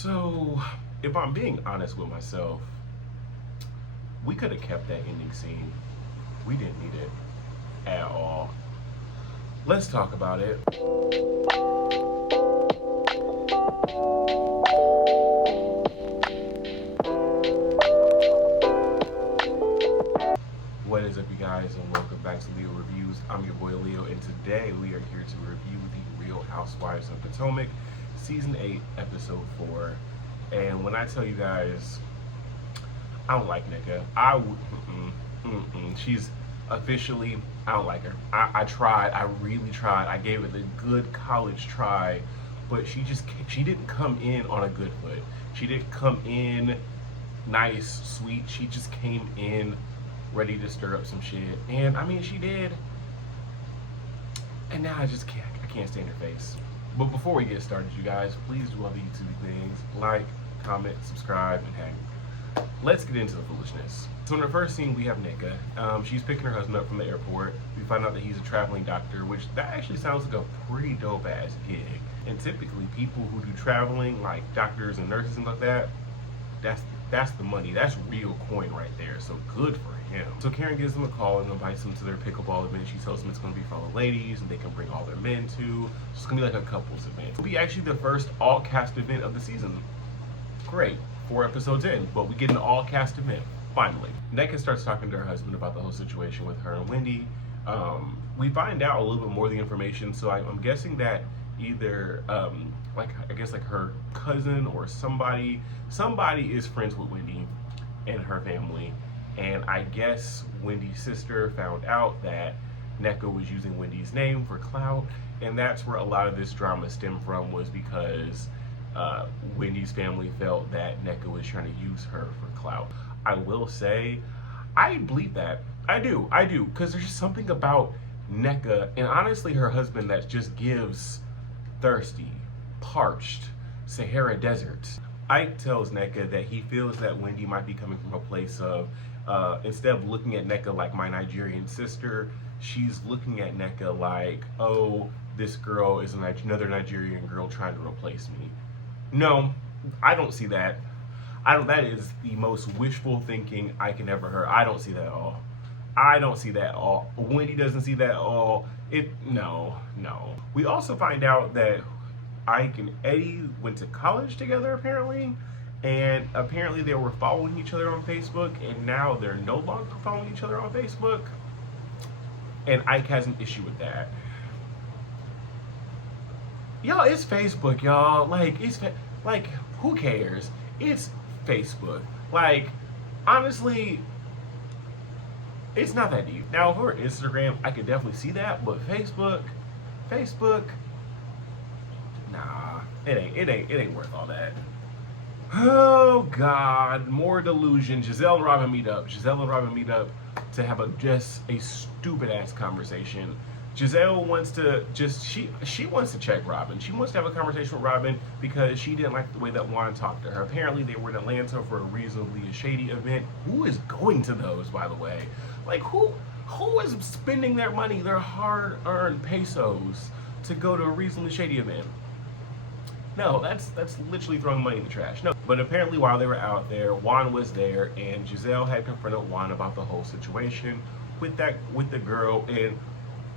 So, if I'm being honest with myself, we could have kept that ending scene. We didn't need it at all. Let's talk about it. What is up, you guys, and welcome back to Leo Reviews. I'm your boy Leo, and today we are here to review the Real Housewives of Potomac, Season 8, Episode 4. And when I tell you guys, I don't like Nika. She's officially, I don't like her. I tried, I really tried. I gave it a good college try, but she didn't come in on a good foot. She didn't come in nice, sweet. She just came in ready to stir up some shit. And I mean, she did. And now I can't stand her face. But before we get started, you guys, please do all the YouTube things. Like, comment, subscribe, and hang. Let's get into the foolishness. So in the first scene, we have Nika. She's picking her husband up from the airport. We find out that he's a traveling doctor, which that actually sounds like a pretty dope ass gig. And typically, people who do traveling, like doctors and nurses and like that, that's the money. That's real coin right there. So good for him. So Karen gives him a call and invites him to their pickleball event. She tells him it's going to be for all the ladies and they can bring all their men too. It's going to be like a couples event. It'll be actually the first all-cast event of the season. Great. 4 episodes in, but we get an all-cast event. Finally. Nika starts talking to her husband about the whole situation with her and Wendy. We find out a little bit more of the information, so I'm guessing that either like her cousin or somebody is friends with Wendy and her family, and I guess Wendy's sister found out that Nika was using Wendy's name for clout, and that's where a lot of this drama stemmed from, was because Wendy's family felt that Nika was trying to use her for clout. I will say, I believe that. I do, because there's just something about Nika and honestly her husband that just gives thirsty, parched, Sahara Desert. Ike tells Nika that he feels that Wendy might be coming from a place of, instead of looking at Nika like my Nigerian sister, she's looking at Nika like, oh, this girl is another Nigerian girl trying to replace me. No, I don't see that. That is the most wishful thinking I can ever hear. I don't see that at all. I don't see that at all. Wendy doesn't see that at all. No. We also find out that Ike and Eddie went to college together, apparently. And apparently they were following each other on Facebook, and now they're no longer following each other on Facebook. And Ike has an issue with that. Y'all, it's Facebook, y'all. Like, who cares? It's Facebook. Like, honestly, it's not that deep. Now, if it were Instagram, I could definitely see that, but Facebook, nah, it ain't worth all that. Oh God, more delusion. Giselle and Robin meet up to have just a stupid ass conversation. Giselle wants to she wants to check Robin. She wants to have a conversation with Robin because she didn't like the way that Juan talked to her. Apparently they were in Atlanta for a reasonably shady event. Who is going to those, by the way? Like, who is spending their money, their hard-earned pesos, to go to a reasonably shady event? No, that's literally throwing money in the trash. No, but apparently while they were out there, Juan was there, and Giselle had confronted Juan about the whole situation with the girl and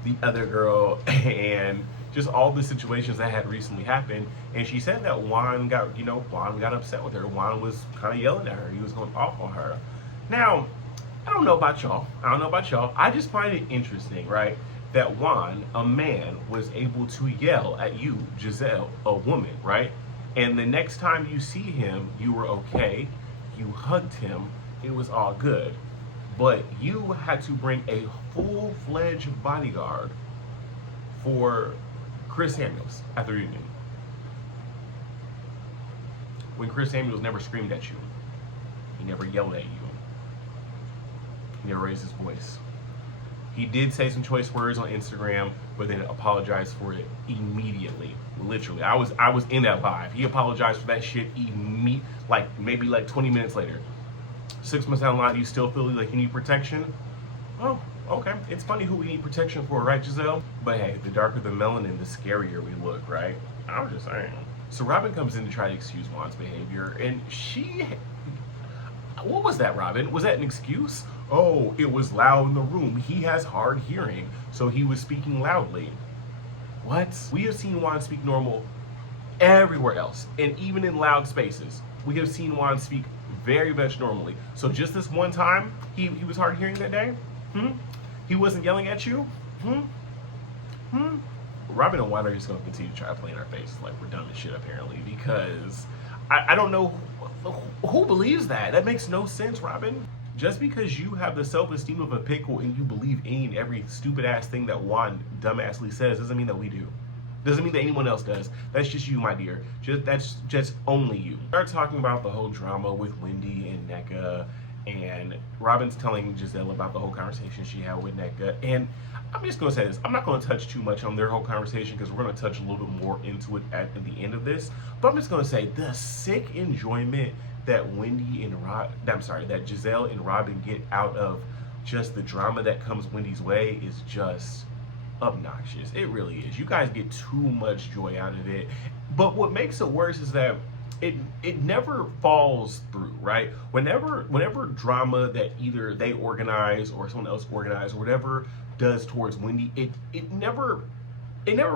the other girl, and just all the situations that had recently happened. And she said that Juan got upset with her. Juan was kind of yelling at her. He was going off on her. Now, I don't know about y'all. I just find it interesting, right, that Juan, a man, was able to yell at you, Giselle, a woman, right? And the next time you see him, you were okay. You hugged him. It was all good. But you had to bring a full-fledged bodyguard for Chris Samuels at the reunion, when Chris Samuels never screamed at you. He never yelled at you. He never raised his voice. He did say some choice words on Instagram, but then apologized for it immediately. Literally, I was in that live. He apologized for that shit maybe 20 minutes later. 6 months down the line, you still feel like you need protection? Oh, okay. It's funny who we need protection for, right, Giselle? But hey, the darker the melanin, the scarier we look, right? I was just saying. So Robin comes in to try to excuse Juan's behavior, and what was that, Robin? Was that an excuse? Oh, it was loud in the room. He has hard hearing, so he was speaking loudly. What? We have seen Juan speak normal everywhere else, and even in loud spaces. We have seen Juan speak very much normally. So just this one time, he was hard hearing that day? He wasn't yelling at you? Robin and Juan are just going to continue to try to play in our faces like we're dumb as shit, apparently, because I don't know who believes that. That makes no sense, Robin. Just because you have the self-esteem of a pickle and you believe any and every stupid-ass thing that Juan dumbassly says doesn't mean that we do. Doesn't mean that anyone else does. That's just you, my dear. That's just only you. Start talking about the whole drama with Wendy and Nneka, and Robin's telling Giselle about the whole conversation she had with Nneka. And I'm just gonna say this. I'm not gonna touch too much on their whole conversation because we're gonna touch a little bit more into it at the end of this. But I'm just gonna say the sick enjoyment that that Giselle and Robin get out of just the drama that comes Wendy's way is just obnoxious. It really is. You guys get too much joy out of it. But what makes it worse is that it never falls through, right? Whenever drama that either they organize or someone else organizes or whatever does towards Wendy, it never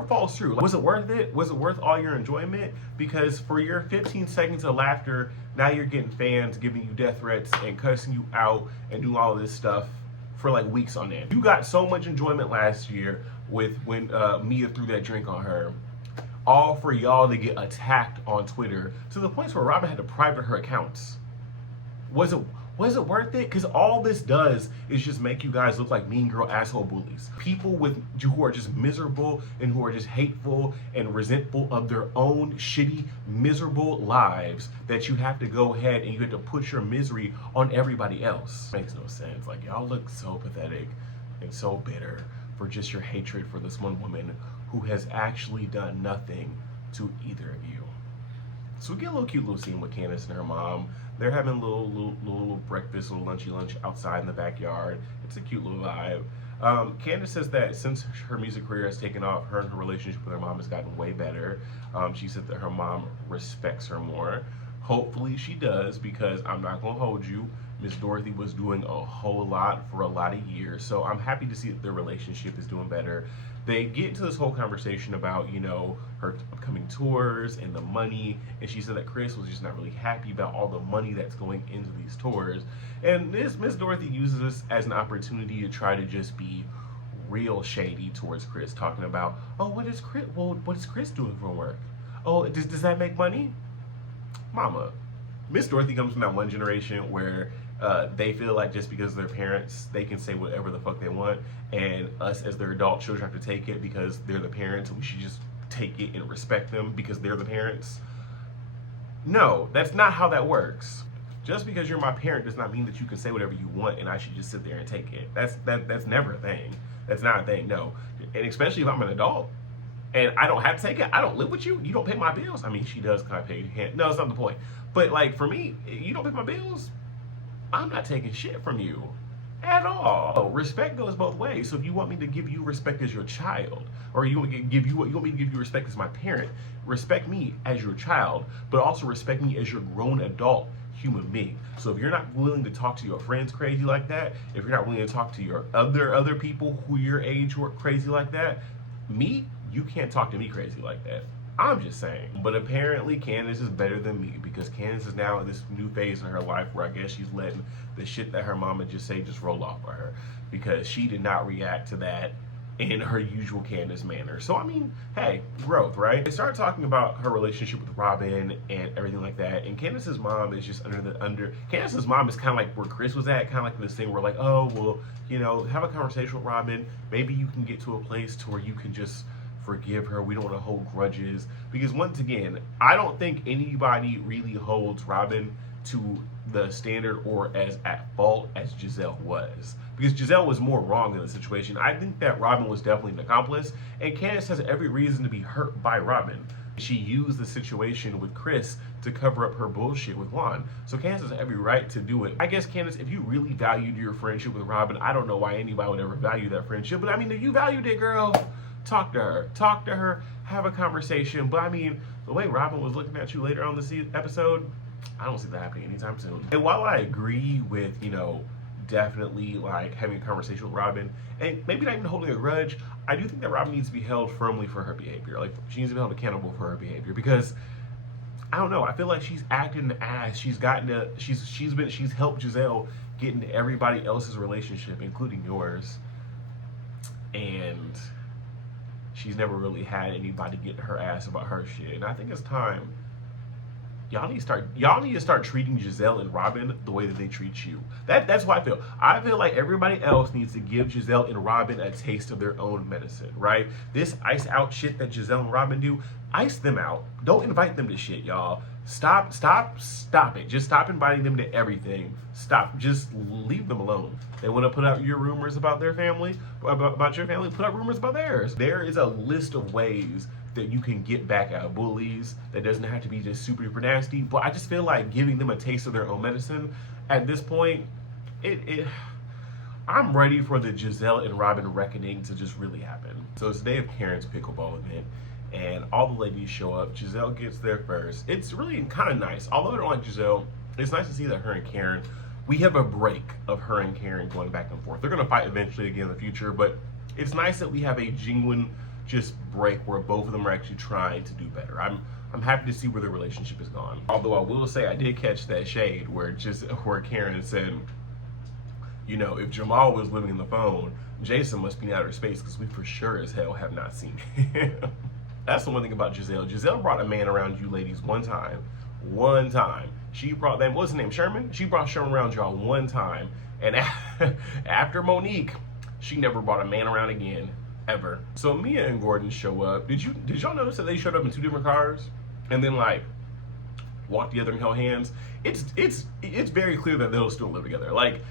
falls through. Like, was it worth it? Was it worth all your enjoyment? Because for your 15 seconds of laughter, now you're getting fans giving you death threats and cussing you out and doing all of this stuff for like weeks on end. You got so much enjoyment last year with when Mia threw that drink on her, all for y'all to get attacked on Twitter to the point where Robin had to private her accounts. Was it worth it? Because all this does is just make you guys look like mean girl asshole bullies. People who are just miserable and who are just hateful and resentful of their own shitty, miserable lives that you have to go ahead and you have to put your misery on everybody else. Makes no sense. Like, y'all look so pathetic and so bitter for just your hatred for this one woman who has actually done nothing to either of you. So we get a little cute little scene with Candace and her mom. They're having a little breakfast, little lunchy lunch outside in the backyard. It's a cute little vibe. Candace says that since her music career has taken off, her and her relationship with her mom has gotten way better. She said that her mom respects her more. Hopefully she does, because I'm not gonna hold you, Miss Dorothy was doing a whole lot for a lot of years. So I'm happy to see that their relationship is doing better. They get into this whole conversation about, you know, her upcoming tours and the money, and she said that Chris was just not really happy about all the money that's going into these tours. And Miss Dorothy uses this as an opportunity to try to just be real shady towards Chris, talking about, oh, what is Chris doing for work? Oh, does that make money? Mama, Miss Dorothy comes from that one generation where they feel like just because they're parents, they can say whatever the fuck they want, and us as their adult children have to take it because they're the parents, and we should just take it and respect them because they're the parents. No, that's not how that works. Just because you're my parent does not mean that you can say whatever you want and I should just sit there and take it. That's never a thing. That's not a thing, no. And especially if I'm an adult and I don't have to take it, I don't live with you, you don't pay my bills. I mean, she does kind of pay your hand. No, that's not the point. But like for me, you don't pay my bills, I'm not taking shit from you at all. Oh, respect goes both ways. So if you want me to give you respect as your child, or you want me to give you respect as my parent, respect me as your child, but also respect me as your grown adult human being. So if you're not willing to talk to your friends crazy like that, if you're not willing to talk to your other people who your age who are crazy like that, you can't talk to me crazy like that. I'm just saying. But apparently Candace is better than me, because Candace is now in this new phase in her life where I guess she's letting the shit that her mama just say just roll off of her, because she did not react to that in her usual Candace manner. So I mean, hey, growth, right? They started talking about her relationship with Robin and everything like that, and Candace's mom is just Candace's mom is kind of like where Chris was at, kind of like this thing where like, oh, well, you know, have a conversation with Robin, maybe you can get to a place to where you can just forgive her. We don't want to hold grudges, because once again, I don't think anybody really holds Robin to the standard or as at fault as Giselle was, because Giselle was more wrong in the situation. I think that Robin was definitely an accomplice, and Candace has every reason to be hurt by Robin. She used the situation with Chris to cover up her bullshit with Juan. So Candace has every right to do it. I guess, Candace, if you really valued your friendship with Robin, I don't know why anybody would ever value that friendship, but I mean, if you valued it, girl, talk to her. Talk to her. have a conversation. But I mean, the way Robin was looking at you later on this episode, I don't see that happening anytime soon. And while I agree with, definitely like having a conversation with Robin and maybe not even holding a grudge, I do think that Robin needs to be held firmly for her behavior. Like, she needs to be held accountable for her behavior, because I don't know, I feel like she's acting as she's helped Giselle get into everybody else's relationship, including yours, and she's never really had anybody get her ass about her shit. And I think it's time y'all need to start treating Giselle and Robin the way that they treat you. That's what I feel. I feel like everybody else needs to give Giselle and Robin a taste of their own medicine, right? This ice out shit that Giselle and Robin do, ice them out. Don't invite them to shit, y'all. Stop it. Just stop inviting them to everything. Stop. Just leave them alone. They want to put out your rumors about their family, about your family, put out rumors about theirs. There is a list of ways that you can get back at bullies. That doesn't have to be just super duper nasty, but I just feel like giving them a taste of their own medicine at this point, I'm ready for the Giselle and Robin reckoning to just really happen. So it's the day of Karen's pickleball event, and all the ladies show up. Giselle gets there first. It's really kind of nice. Although I don't like Giselle, it's nice to see that her and Karen, we have a break of her and Karen going back and forth. They're gonna fight eventually again in the future, but it's nice that we have a genuine just break where both of them are actually trying to do better. I'm happy to see where their relationship has gone. Although I will say I did catch that shade where Karen said, if Jamal was living in the phone, Jason must be in outer space, because we for sure as hell have not seen him. That's the one thing about Giselle. Giselle brought a man around you ladies one time. One time. She brought them, what's his name, Sherman? She brought Sherman around y'all one time. And after Monique, she never brought a man around again. Ever. So Mia and Gordon show up. Did y'all notice that they showed up in two different cars and then like walked together and held hands? It's very clear that they'll still live together. Like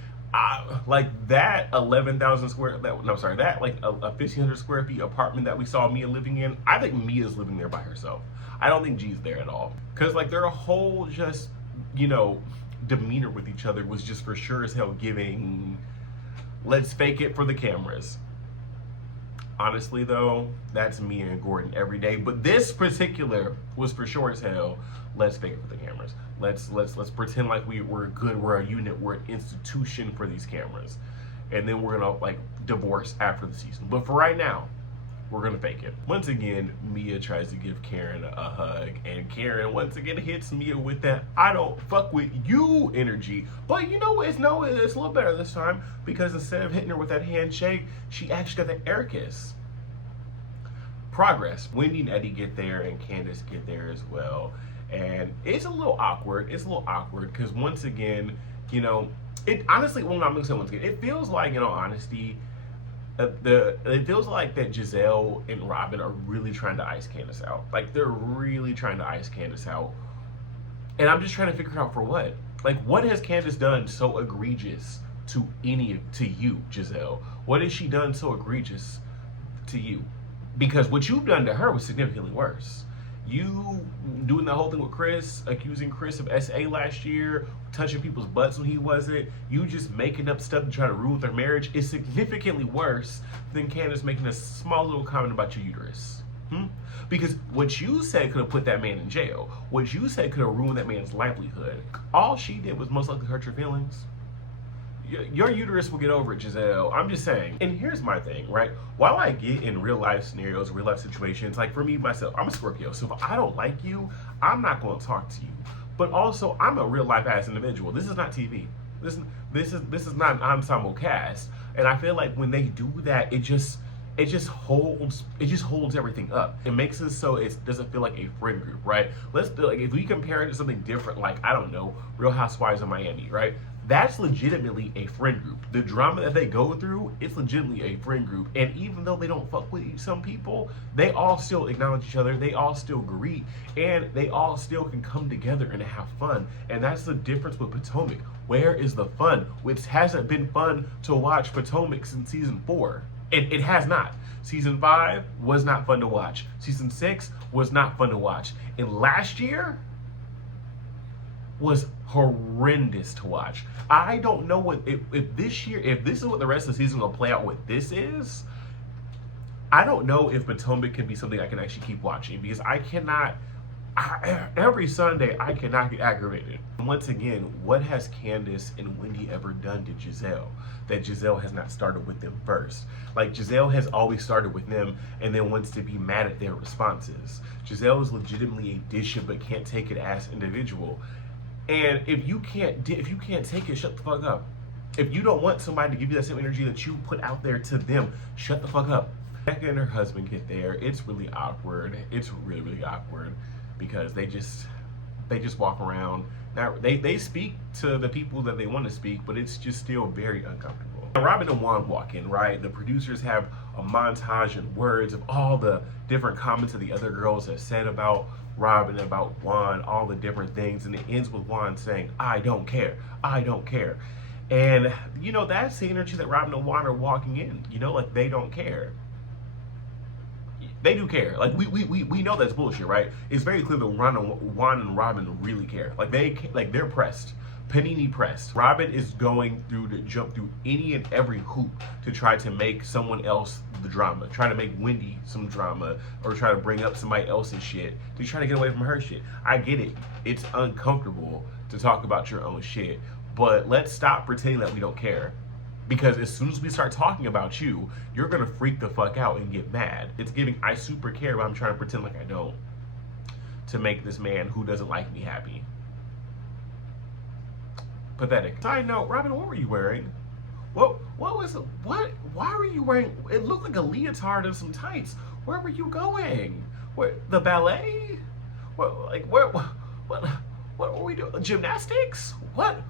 that 11,000 square, that like a 1,500 square feet apartment that we saw Mia living in. I think Mia's living there by herself. I don't think G's there at all, because like their whole just demeanor with each other was just for sure as hell giving, let's fake it for the cameras. Honestly though, that's Mia and Gordon every day. But this particular was for sure as hell, let's fake it for the cameras. Let's pretend like we're good, we're a unit, we're an institution for these cameras. And then we're gonna like divorce after the season. But for right now, we're gonna fake it. Once again, Mia tries to give Karen a hug, and Karen once again hits Mia with that "I don't fuck with you" energy. But you know what? It's a little better this time, because instead of hitting her with that handshake, she actually got the air kiss. Progress. Wendy and Eddie get there, and Candace get there as well. And it's a little awkward. Because once again, it honestly, well, I'm gonna say once again, it feels like, in all honesty, it feels like that Giselle and Robin are really trying to ice Candace out. Like, they're really trying to ice Candace out. And I'm just trying to figure out for what. Like, what has Candace done so egregious to you, Giselle? What has she done so egregious to you? Because what you've done to her was significantly worse. You doing the whole thing with Chris, accusing Chris of SA last year, touching people's butts when he wasn't, you just making up stuff to try to ruin their marriage is significantly worse than Candace making a small little comment about your uterus. Because what you said could have put that man in jail. What you said could have ruined that man's livelihood. All she did was most likely hurt your feelings. Your uterus will get over it, Giselle. I'm just saying. And here's my thing, right? While I get in real life scenarios, real life situations, like for me, myself, I'm a Scorpio. So if I don't like you, I'm not going to talk to you. But also, I'm a real life ass individual. This is not TV. This is not an ensemble cast. And I feel like when they do that, it just holds everything up. It makes it so it doesn't feel like a friend group, right? If we compare it to something different, like, I don't know, Real Housewives of Miami, right? That's legitimately a friend group. The drama that they go through, it's legitimately a friend group. And even though they don't fuck with some people, they all still acknowledge each other, they all still greet, and they all still can come together and have fun. And that's the difference with Potomac. Where is the fun? Which hasn't been fun to watch Potomac since season 4. It has not. Season 5 was not fun to watch. Season 6 was not fun to watch. And last year was horrendous to watch. I don't know if this is what the rest of the season will play out, what this is, I don't know if Potomac can be something I can actually keep watching because I cannot. Every Sunday, I cannot get aggravated. Once again, what has Candace and Wendy ever done to Giselle that Giselle has not started with them first? Like, Giselle has always started with them and then wants to be mad at their responses. Giselle is legitimately a dish but can't take it as individual. And if you can't take it, shut the fuck up. If you don't want somebody to give you that same energy that you put out there to them, shut the fuck up. Becca and her husband get there. It's really awkward. It's really, really awkward. Because they just walk around. Now they speak to the people that they want to speak, but it's just still very uncomfortable. Robin and Juan walk in, right? The producers have a montage and words of all the different comments that the other girls have said about Robin, about Juan, all the different things, and it ends with Juan saying, "I don't care, I don't care." And you know, that's the energy that Robin and Juan are walking in. You know, like they don't care. They do care. Like we know that's bullshit, right? It's very clear that Juan and Robin really care. Like they're pressed. Panini pressed. Robin is going through to jump through any and every hoop to try to make someone else the drama. Trying to make Wendy some drama or try to bring up somebody else's shit to try to get away from her shit. I get it. It's uncomfortable to talk about your own shit, but let's stop pretending that we don't care. Because as soon as we start talking about you, you're gonna freak the fuck out and get mad. It's giving I super care, but I'm trying to pretend like I don't. To make this man who doesn't like me happy. Pathetic. Side note, Robin, what were you wearing? What was it? Why were you wearing, it looked like a leotard and some tights. Where were you going? Where, the ballet? What were we doing? Gymnastics? What?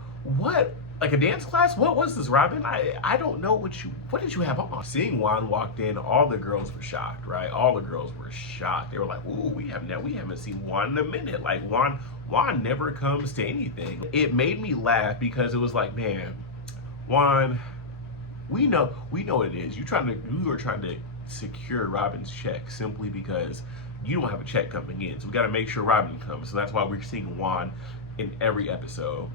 Like a dance class? What was this, Robin? I don't know what did you have on? Seeing Juan walked in, all the girls were shocked, right? All the girls were shocked. They were like, "Ooh, we haven't seen Juan in a minute." Like Juan never comes to anything. It made me laugh because it was like, man, Juan, we know what it is. You were trying to secure Robin's check simply because you don't have a check coming in. So we got to make sure Robin comes. So that's why we're seeing Juan in every episode.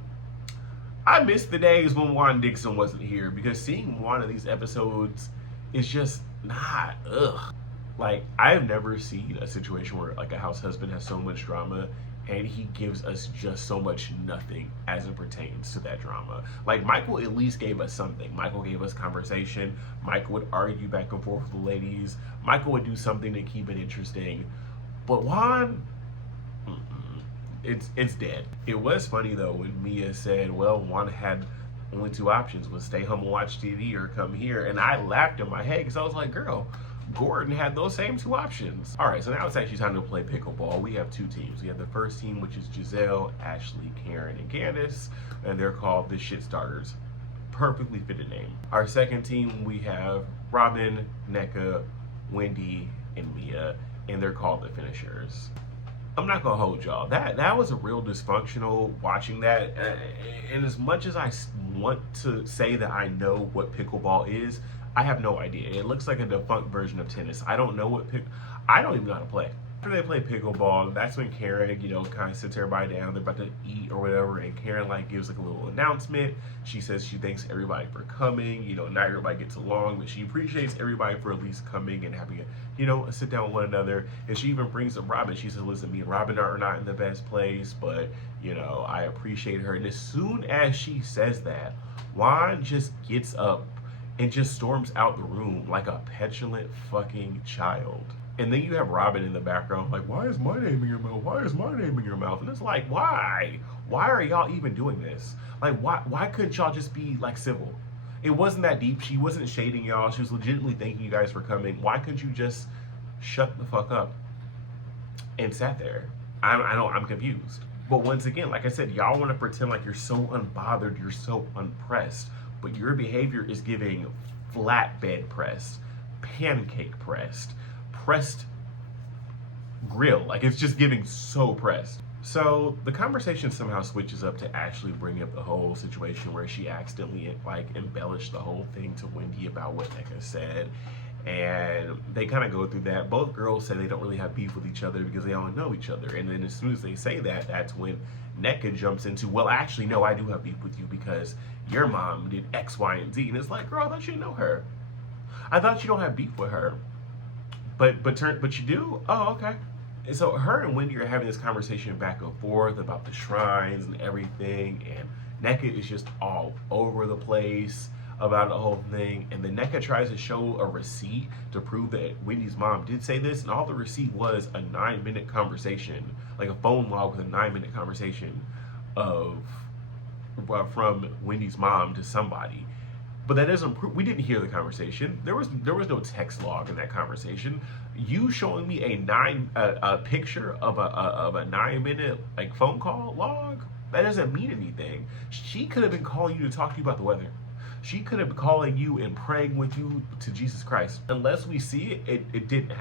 I miss the days when Juan Dixon wasn't here because seeing Juan in these episodes is just not, ugh. Like, I have never seen a situation where like a house husband has so much drama and he gives us just so much nothing as it pertains to that drama. Like, Michael at least gave us something. Michael gave us conversation. Michael would argue back and forth with the ladies. Michael would do something to keep it interesting. But Juan, it's dead. It was funny though when Mia said, well, Juan had only two options, was stay home and watch TV or come here. And I laughed in my head because I was like, girl, Gordon had those same two options. All right, so now it's actually time to play pickleball. We have two teams. We have the first team, which is Giselle, Ashley, Karen, and Candace, and they're called the Shit Starters. Perfectly fitted name. Our second team, we have Robin, Nneka, Wendy, and Mia, and they're called the Finishers. I'm not gonna hold y'all. That was a real dysfunctional watching that. And as much as I want to say that I know what pickleball is, I have no idea. It looks like a defunct version of tennis. I don't know what I don't even know how to play. After they play pickleball, that's when Karen, kind of sits everybody down. They're about to eat or whatever, and Karen gives a little announcement. She says she thanks everybody for coming. Not everybody gets along, but she appreciates everybody for at least coming and having a sit down with one another. And she even brings up Robin. She says, listen, me and Robin are not in the best place, but I appreciate her. And as soon as she says that, Juan just gets up and just storms out the room like a petulant fucking child. And then you have Robin in the background, like, why is my name in your mouth? Why is my name in your mouth? And it's like, why? Why are y'all even doing this? Like, why couldn't y'all just be, civil? It wasn't that deep. She wasn't shading y'all. She was legitimately thanking you guys for coming. Why couldn't you just shut the fuck up and sat there? I'm confused. But once again, like I said, y'all want to pretend like you're so unbothered, you're so unpressed. But your behavior is giving flatbed pressed, pancake pressed grill. Like, it's just giving so pressed. So the conversation somehow switches up to Ashley bringing up the whole situation where she accidentally embellished the whole thing to Wendy about what Nneka said. And they kind of go through that. Both girls say they don't really have beef with each other because they all know each other. And then as soon as they say that, that's when Nneka jumps into, well, actually, no, I do have beef with you because your mom did X, Y, and Z. And it's like, girl, I thought you know her. I thought you don't have beef with her. But you do? Oh, okay. And so her and Wendy are having this conversation back and forth about the shrines and everything, and NECA is just all over the place about the whole thing. And then NECA tries to show a receipt to prove that Wendy's mom did say this, and all the receipt was a 9-minute conversation, like a phone log with a 9-minute conversation of from Wendy's mom to somebody. But that doesn't prove, we didn't hear the conversation. There was no text log in that conversation. You showing me a picture of a 9-minute like phone call log, that doesn't mean anything. She could have been calling you to talk to you about the weather. She could have been calling you and praying with you to Jesus Christ. Unless we see it, it didn't.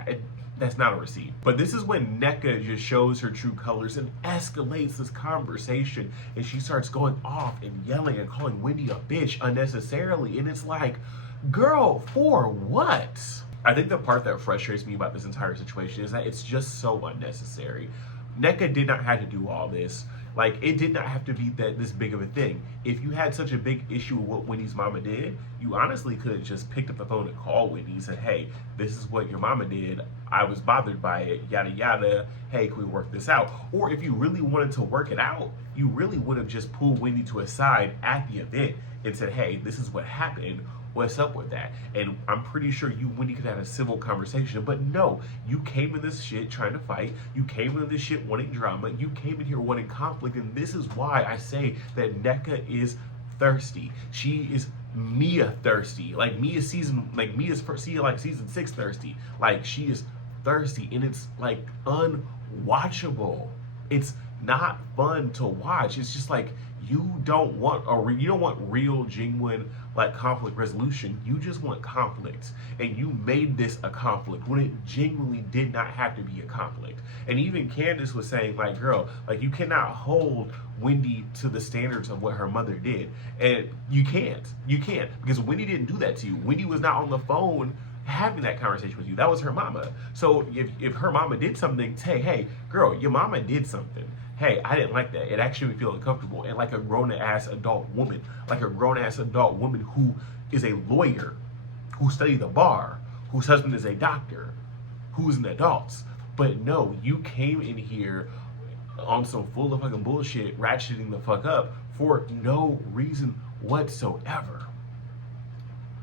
That's not a receipt. But this is when NECA just shows her true colors and escalates this conversation, and she starts going off and yelling and calling Wendy a bitch unnecessarily. And it's like, girl, for what? I think the part that frustrates me about this entire situation is that it's just so unnecessary. NECA did not have to do all this. Like, it did not have to be this big of a thing. If you had such a big issue with what Wendy's mama did, you honestly could have just picked up the phone and called Wendy and said, hey, this is what your mama did. I was bothered by it, yada, yada. Hey, can we work this out? Or if you really wanted to work it out, you really would have just pulled Wendy to a side at the event and said, hey, this is what happened. What's up with that? And I'm pretty sure you, Wendy, could have a civil conversation. But no, you came in this shit trying to fight. You came in this shit wanting drama. You came in here wanting conflict. And this is why I say that NECA is thirsty. She is Mia thirsty. Like Mia's season 6 thirsty. Like, she is thirsty, and it's like unwatchable. It's not fun to watch. It's just like, you don't want real, genuine like conflict resolution. You just want conflict, and you made this a conflict when it genuinely did not have to be a conflict. And even Candace was saying, like, girl, like, you cannot hold Wendy to the standards of what her mother did, and you can't because Wendy didn't do that to you. Wendy was not on the phone having that conversation with you. That was her mama. So if her mama did something, say, hey, girl, your mama did something. Hey, I didn't like that. It actually made me feel uncomfortable. And like a grown-ass adult woman, who is a lawyer, who studied the bar, whose husband is a doctor, who's an adult. But no, you came in here on some full of fucking bullshit, ratcheting the fuck up for no reason whatsoever.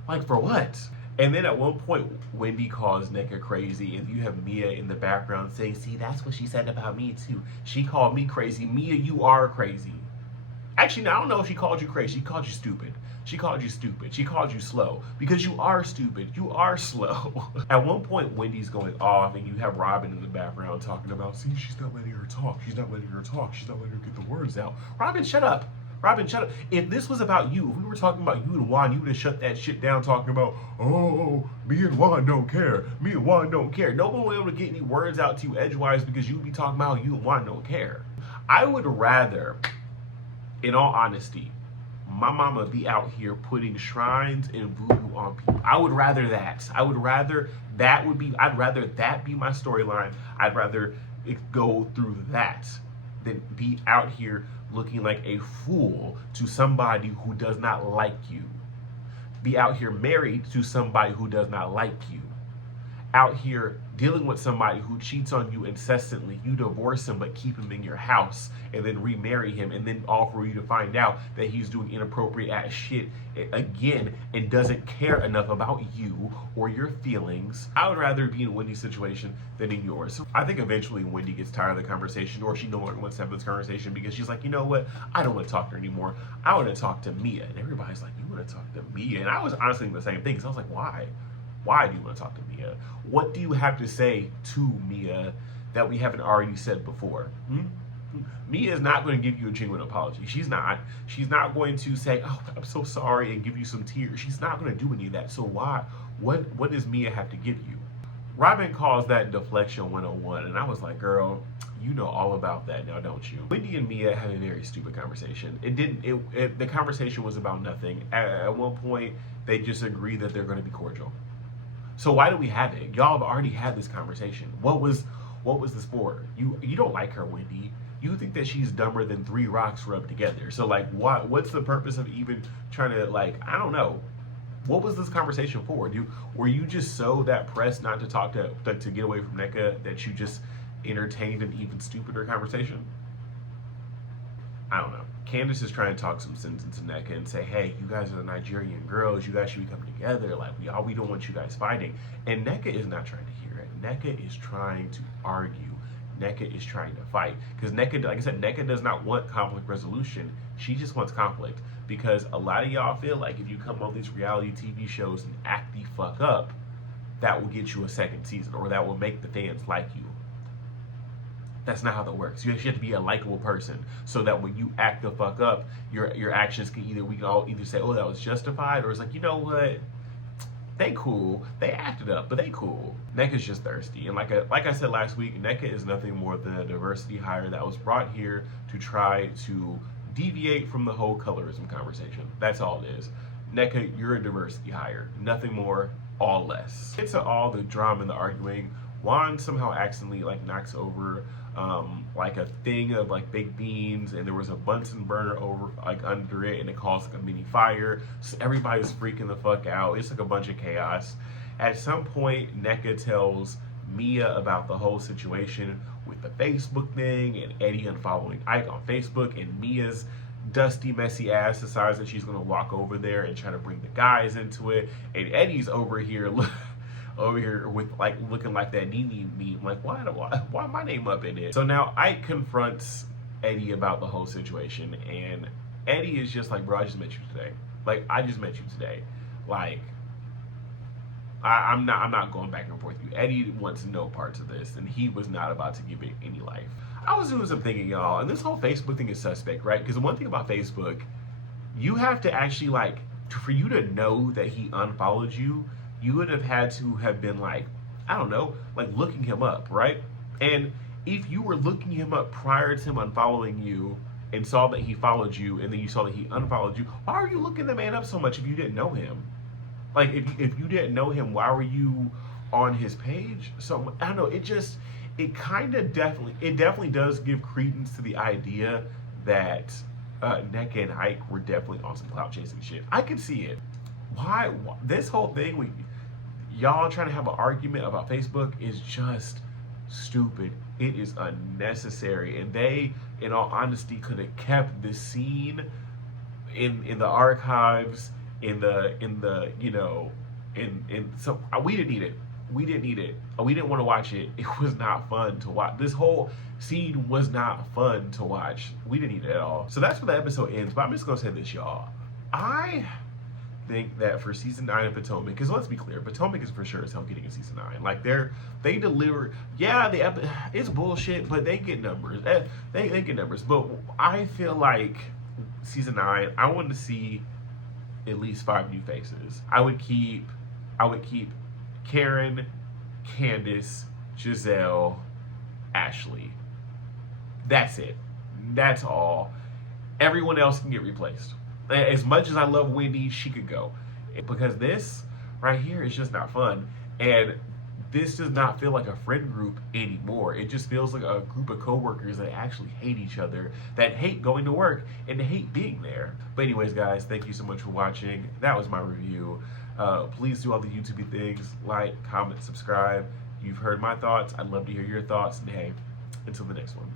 Like, for what? And then at one point, Wendy calls NECA crazy, and you have Mia in the background saying, see, that's what she said about me too. She called me crazy. Mia, you are crazy. Actually, no, I don't know if she called you crazy. She called you stupid. She called you stupid. She called you slow. Because you are stupid. You are slow. At one point, Wendy's going off, and you have Robin in the background talking about, see, she's not letting her talk. She's not letting her talk. She's not letting her get the words out. Robin, shut up. Robin, shut up. If this was about you, if we were talking about you and Juan, you would have shut that shit down talking about, oh, me and Juan don't care. Me and Juan don't care. No one will be able to get any words out to you edgewise because you would be talking about how you and Juan don't care. I would rather, in all honesty, my mama be out here putting shrines and voodoo on people. I would rather that. I'd rather that be my storyline. I'd rather it go through that than be out here looking like a fool to somebody who does not like you. Be out here married to somebody who does not like you. Out here dealing with somebody who cheats on you incessantly. You divorce him but keep him in your house and then remarry him, and then all for you to find out that he's doing inappropriate ass shit again and doesn't care enough about you or your feelings. I would rather be in Wendy's situation than in yours. I think eventually Wendy gets tired of the conversation, or she no longer wants to have this conversation because she's like, you know what? I don't want to talk to her anymore. I want to talk to Mia. And everybody's like, you want to talk to Mia? And I was honestly the same thing. So I was like, why? Why do you want to talk to Mia? What do you have to say to Mia that we haven't already said before? Mia is not going to give you a genuine apology. She's not. She's not going to say, oh, I'm so sorry, and give you some tears. She's not going to do any of that. So why? What does Mia have to give you? Robin calls that deflection 101, and I was like, girl, you know all about that now, don't you? Wendy and Mia had a very stupid conversation. The conversation was about nothing. At one point, they just agreed that they're going to be cordial. So why do we have it? Y'all have already had this conversation. What was this for? You don't like her, Wendy. You think that she's dumber than 3 rocks rubbed together. So like, what's the purpose of even trying to, like, I don't know. What was this conversation for? Were you just so that pressed not to talk to get away from Nneka that you just entertained an even stupider conversation? I don't know. Candace is trying to talk some sense into Nneka and say, hey, you guys are the Nigerian girls. You guys should be coming together. Like, we don't want you guys fighting. And Nneka is not trying to hear it. Nneka is trying to argue. Nneka is trying to fight. Because Nneka, like I said, Nneka does not want conflict resolution. She just wants conflict. Because a lot of y'all feel like if you come on these reality TV shows and act the fuck up, that will get you a second season, or that will make the fans like you. That's not how that works. You actually have to be a likable person so that when you act the fuck up, your actions can we can all either say, oh, that was justified, or it's like, you know what? They cool. They acted up, but they cool. Nneka's just thirsty. And like I said last week, Nneka is nothing more than a diversity hire that was brought here to try to deviate from the whole colorism conversation. That's all it is. Nneka, you're a diversity hire. Nothing more, all less. Into all the drama and the arguing, Juan somehow accidentally knocks over like a thing of baked beans, and there was a Bunsen burner over under it, and it caused a mini fire. So everybody's freaking the fuck out. It's a bunch of chaos. At some point, Nneka tells Mia about the whole situation with the Facebook thing and Eddie unfollowing Ike on Facebook, and Mia's dusty, messy ass decides that she's gonna walk over there and try to bring the guys into it, and Eddie's over here with looking like that Nene meme, why my name up in it? So now Ike confronts Eddie about the whole situation, and Eddie is just like, bro, I just met you today. I just met you today. I'm not going back and forth with you. Eddie wants no parts of this, and he was not about to give it any life. I was doing some thinking, y'all, and this whole Facebook thing is suspect, right? Because the one thing about Facebook, you have to actually for you to know that he unfollowed you, you would have had to have been I don't know, looking him up, right? And if you were looking him up prior to him unfollowing you and saw that he followed you, and then you saw that he unfollowed you, why are you looking the man up so much if you didn't know him? If you didn't know him, why were you on his page? So I don't know, it definitely does give credence to the idea that Nneka and Ike were definitely on some clout chasing shit. I could see it. Why this whole thing y'all trying to have an argument about Facebook is just stupid. It is unnecessary, and they, in all honesty, could have kept this scene in the archives, so we didn't need it. We didn't need it. We didn't want to watch it. It was not fun to watch. This whole scene was not fun to watch. We didn't need it at all. So that's where the episode ends. But I'm just gonna say this, y'all. I think that for season 9 of Potomac, because let's be clear, Potomac is for sure as hell getting a season 9. They deliver. Yeah, it's bullshit, but they get numbers. They get numbers. But I feel like season 9, I want to see at least 5 new faces. I would keep Karen, Candace, Giselle, Ashley. That's it. That's all. Everyone else can get replaced. As much as I love Wendy, she could go. Because this right here is just not fun. And this does not feel like a friend group anymore. It just feels like a group of coworkers that actually hate each other, that hate going to work, and hate being there. But anyways, guys, thank you so much for watching. That was my review. Please do all the YouTube things. Like, comment, subscribe. You've heard my thoughts. I'd love to hear your thoughts. And hey, until the next one.